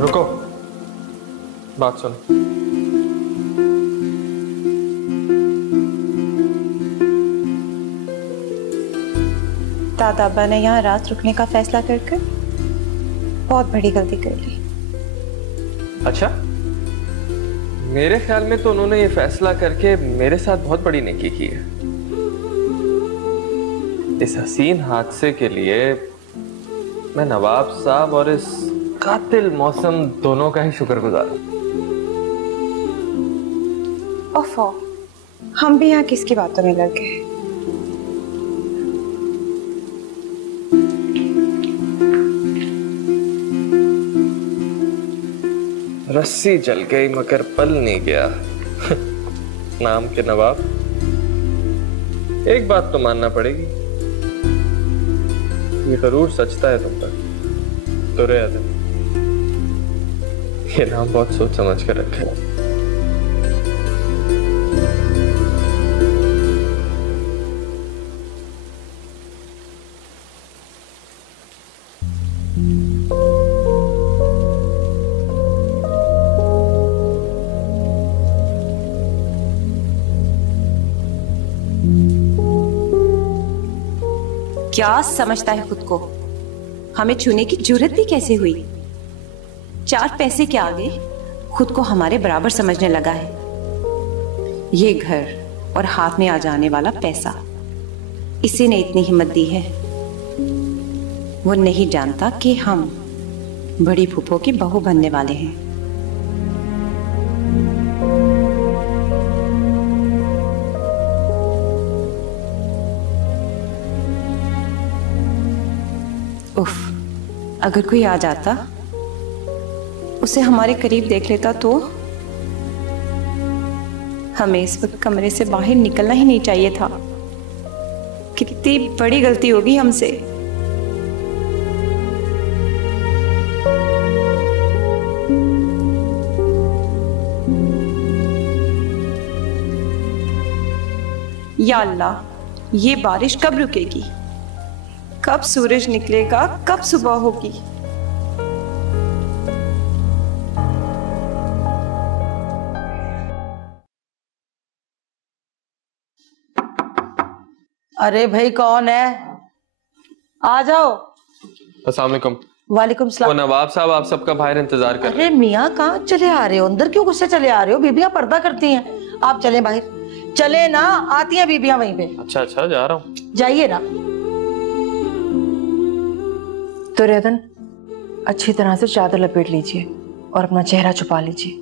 रुको, बात सुन। दादाबा ने यहाँ रात रुकने का फैसला करके बहुत बड़ी गलती कर ली। अच्छा, मेरे ख्याल में तो उन्होंने ये फैसला करके मेरे साथ बहुत बड़ी नेकी की है। इस हसीन हादसे के लिए मैं नवाब साहब और इस कातिल मौसम दोनों का ही शुक्रगुजार हूं। ओफो, हम भी यहाँ किसकी बातों में लग गए। रस्सी जल गई मगर पल नहीं गया। नाम के नवाब। एक बात तो मानना पड़ेगी, ये जरूर सचता है तुम पर। तुरे आदम, ये नाम बहुत सोच समझ कर रखा है। क्या समझता है खुद को? हमें छूने की जुर्रत भी कैसे हुई? 4 पैसे के आगे खुद को हमारे बराबर समझने लगा है। ये घर और हाथ में आ जाने वाला पैसा, इसी ने इतनी हिम्मत दी है। वो नहीं जानता कि हम बड़ी फूफो की बहू बनने वाले हैं। उफ, अगर कोई आ जाता, उसे हमारे करीब देख लेता तो हमें इस वक्त कमरे से बाहर निकलना ही नहीं चाहिए था। कितनी बड़ी गलती होगी हमसे। या अल्लाह, ये बारिश कब रुकेगी? कब सूरज निकलेगा? कब सुबह होगी? अरे भाई, कौन है? आ जाओ। अस्सलाम वालेकुम। वालेकुम सलाम। वो नवाब साहब आप सबका बाहर इंतजार कर रहे हैं। अरे मियाँ, कहाँ चले आ रहे हो? अंदर क्यों गुस्से चले आ रहे हो? बीबियां पर्दा करती हैं। आप चलें बाहर। चले ना, आती हैं बीबियां वहीं पे। अच्छा अच्छा, जा रहा हूँ। जाइए ना। तो रेदन, अच्छी तरह से चादर लपेट लीजिए और अपना चेहरा छुपा लीजिए।